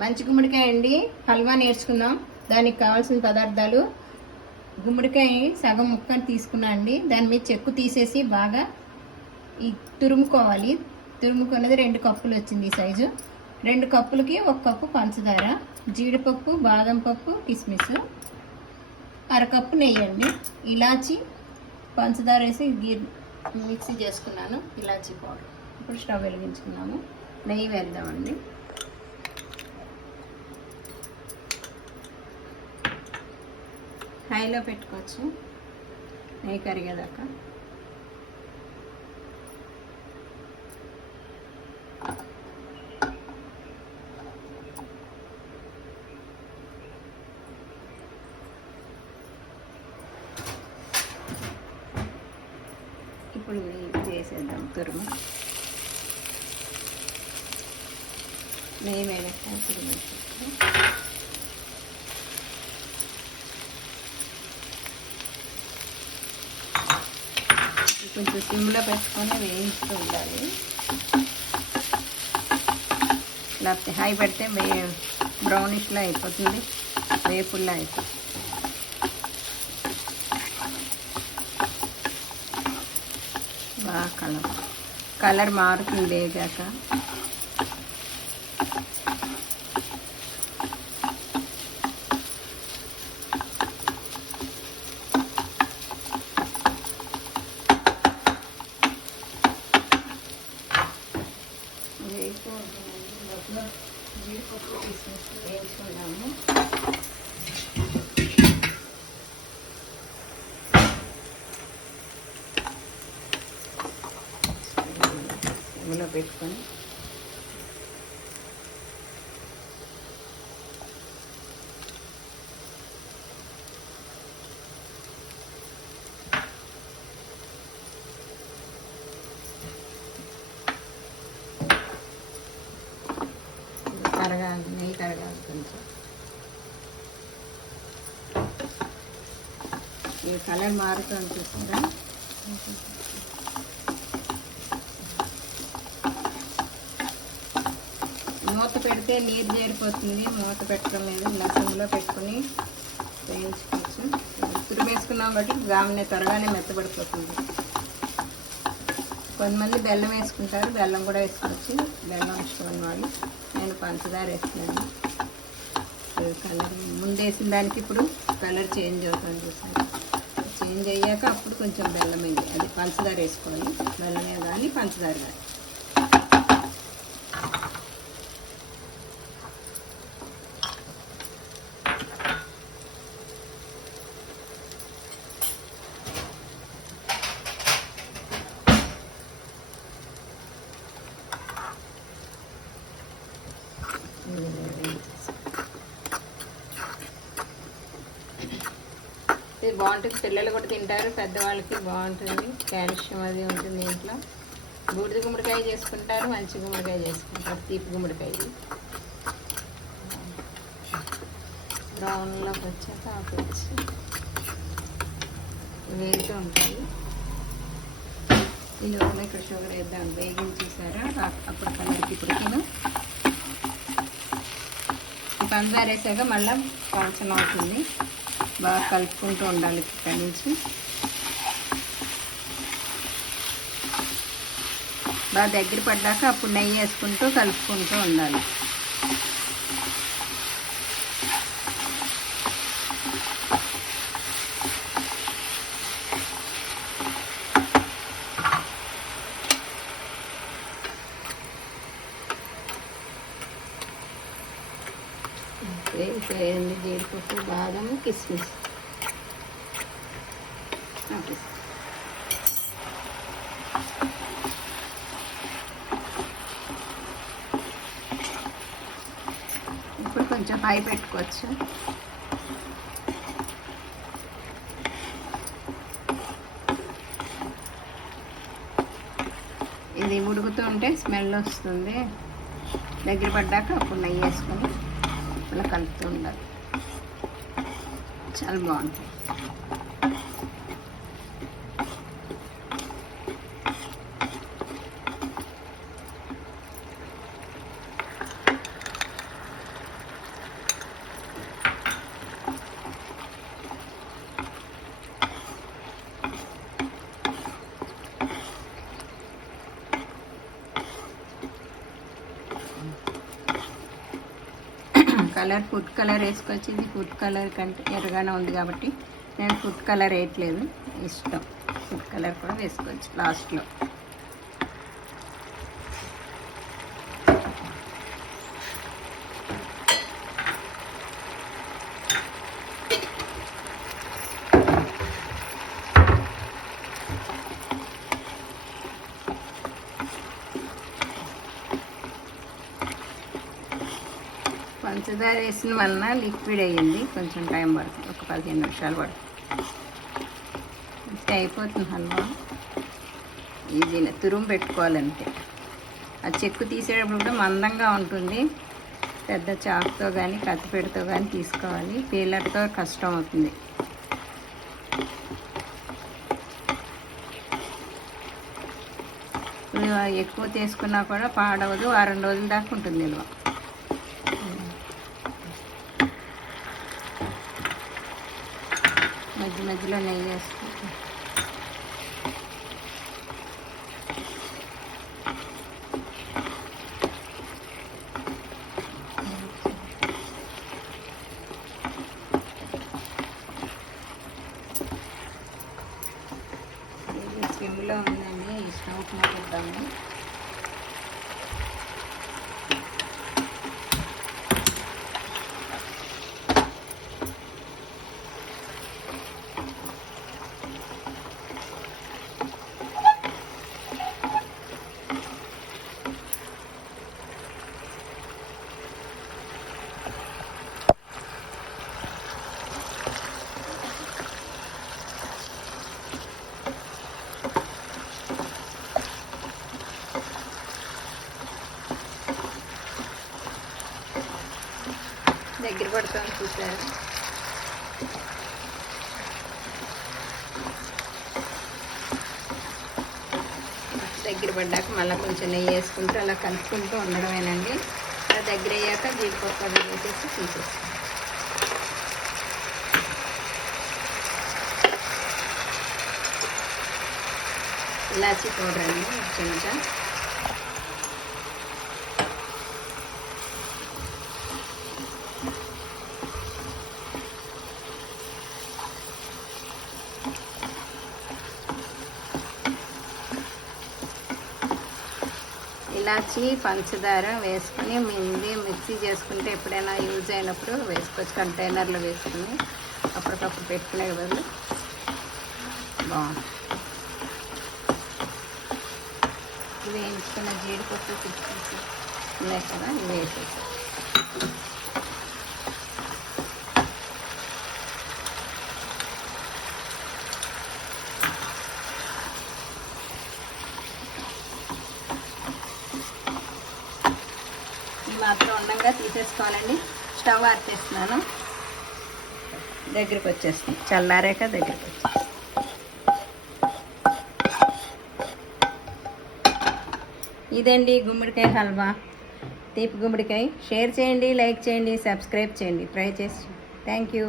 మంచి గుమ్మడికాయ అండి. హల్వా నేర్చుకుందాం. దానికి కావాల్సిన పదార్థాలు: గుమ్మడికాయ సగం ముక్కని తీసుకున్నా అండి. దాని మీద చెక్కు తీసేసి బాగా తురుముకోవాలి. తురుముకున్నది 2 కప్పులు వచ్చింది ఈ సైజు. 2 కప్పులకి 1 కప్పు పంచదార, జీడిపప్పు, బాదం పప్పు, కిస్మిస్, అరకప్పు నెయ్యి అండి. ఇలాచి, పంచదార వేసి మిక్సీ చేసుకున్నాను. ఇలాచి పౌడర్. ఇప్పుడు స్టవ్ వెలిగించుకున్నాము. నెయ్యి వేద్దామండి. హైలో పెట్టుకోవచ్చు నెయ్యి కరిగేదాకా. ఇప్పుడు నెయ్యి వేసేద్దాం. తురుము నెయ్యి వేసేస్తాం. తురుము కొంచెం సిమ్లో పెట్టుకొని వేయిస్తూ ఉండాలి. లేకపోతే హై పెడితే బ్రౌనిష్లో అయిపోతుంది, వేపుల్లో అయిపోతుంది. బాగా కలర్ మారుతుంది వేగాక. జీడిపప్పు వేయించుకున్నాము. సిమ్లో పెట్టుకొని కరగాలి. నెయ్యి కరగాలి కొంచెం. ఈ కలర్ మారుతుంది చూసారా. మూత పెడితే నీరు చేరిపోతుంది. మూత పెట్టడం మీద ఇలా సిమ్లో పెట్టుకుని వేయించుకోవచ్చు. తురిమేసుకున్నాం బట్టి గామిని త్వరగానే మెత్తబడిపోతుంది. కొంతమంది బెల్లం వేసుకుంటారు, బెల్లం కూడా వేసుకోవచ్చు. బెల్లం ఇష్టమైన వాళ్ళు. నేను పంచదార వేస్తున్నాను. కలర్ ముందు వేసిన దానికి ఇప్పుడు కలర్ చేంజ్ అవుతుంది చూసాను. చేంజ్ అయ్యాక అప్పుడు కొంచెం బెల్లం వేయాలి. అది పంచదార వేసుకోవాలి. బెల్లమే కానీ పంచదార కానీ. ఇది బాగుంటుంది. పిల్లలు కూడా తింటారు, పెద్దవాళ్ళకి బాగుంటుంది. కాల్షియం అది ఉంటుంది ఇంట్లో. బూడిద గుమ్మడికాయ చేసుకుంటారు, మంచి గుమ్మడికాయ చేసుకుంటారు, తీపి గుమ్మడికాయ. బ్రౌన్లోకి వచ్చాక ఆపొచ్చి వేగుతూ ఉంటాయి. ఇందులో ఇక్కడ షుగర్ వేద్దాం. వేగించేసారా అప్పుడు కలర్కి ఇప్పుడు పంచదార వేసాక మళ్ళీ కొంచెం అవుతుంది. బాగా కలుపుకుంటూ ఉండాలి. ఇక్కడి నుంచి బాగా దగ్గర పడ్డాక అప్పుడు నెయ్యి వేసుకుంటూ కలుపుకుంటూ ఉండాలి. వేయండి జీడిపప్పు, బాదం, కిస్మిస్. ఇప్పుడు కొంచెం హై పెట్టుకోవచ్చు. ఇది ఉడుకుతూ ఉంటే స్మెల్ వస్తుంది. దగ్గర పడ్డాక అప్పుడు నెయ్యి వేసుకొని ఇలా కలుపుతూ ఉండాలి. చాలా బాగుంటుంది. కలర్ ఫుడ్ కలర్ వేసుకోవచ్చు. ఇది ఫుడ్ కలర్ కంటే ఎర్రగానే ఉంది కాబట్టి నేను ఫుడ్ కలర్ వేయట్లేదు. ఇష్టం ఫుడ్ కలర్ కూడా వేసుకోవచ్చు లాస్ట్లో. పంచదార వేసిన వలన లిక్విడ్ అయ్యింది, కొంచెం టైం పడుతుంది, ఒక 15 నిమిషాలు పడుతుంది. ఇంతే అయిపోతుంది హల్వా. ఈజీగా తురుము పెట్టుకోవాలంటే. ఆ చెక్కు తీసేటప్పుడు కూడా మందంగా ఉంటుంది. పెద్ద చాకుతో కానీ కత్తిపీటతో కానీ తీసుకోవాలి, పీలర్తో కష్టం అవుతుంది. ఎక్కువ తీసుకున్నా కూడా పాడవదు, వారం రోజుల దాకా ఉంటుంది నిల్వ. మధ్య మధ్యలో నెయ్యి వేసుకుంటాం. స్విమ్లో ఉందండి, ఈ స్టవ్ మూపిద్దాము. దగ్గర పడుతుంది చూసారు. దగ్గర పడ్డాక మళ్ళీ కొంచెం నెయ్యి వేసుకుంటూ అలా కలుపుకుంటూ ఉండడమేనండి. అలా దగ్గర అయ్యాక జీడిపప్పు అది వేసేసి తీసేస్తాం. ఇలాచీ పౌడర్ అండి చెంచా. ఇలాచి పంచదార వేసుకొని ఇది మిక్సీ చేసుకుంటే ఎప్పుడైనా యూజ్ అయినప్పుడు వేసుకోవచ్చు. కంటైనర్లో వేసుకుని అప్పటికప్పుడు పెట్టుకునే బదులు బాగుంది. ఇవి వేయించుకున్న జీడిపప్పు ఉన్నాయి కదా, ఇవి వేసేసి మాత్రం ఉండంగా తీసేసుకోవాలండి. స్టవ్ ఆర్పేస్తున్నాను, దగ్గరికి వచ్చేస్తుంది. చల్లారాక దగ్గరికి వచ్చేస్తుంది. ఇదండి గుమ్మడికాయ హల్వా, తీపి గుమ్మడికాయ. షేర్ చేయండి, లైక్ చేయండి, సబ్స్క్రైబ్ చేయండి, ట్రై చేసి. Thank you.